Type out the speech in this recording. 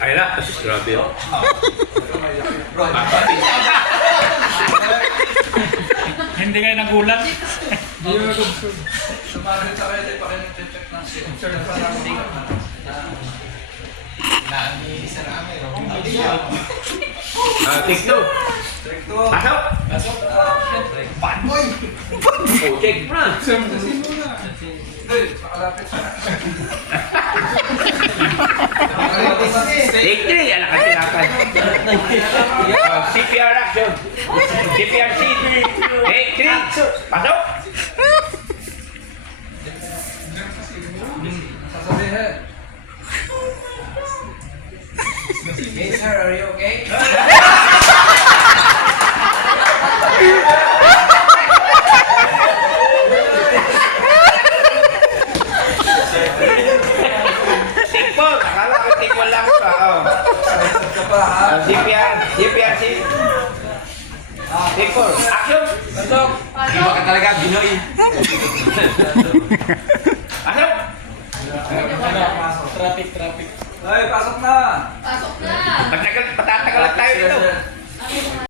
Ay na, grabe yun. Hindi kayo nagulat. Sumagot sa kayo, pa kayo nag-check ng sensor na parang Take two. Pasok! Bad boy! Oh, check, Franz. Hey, makalapit sa Take three, anak ka tinapan. CPR action. CPR C3. Take three. Pasok! sasabihin. Hey sir, are you okay? Take four. Akala ko take one lang pa. Oh. Sasab ka pa ha? CPR C. Take four. Action! Pasok! Iba ka talaga, Binoy. Pasok! Traffic. Ay, pasok na! Pasok na! Patatagal tayo dito. Sir, sir.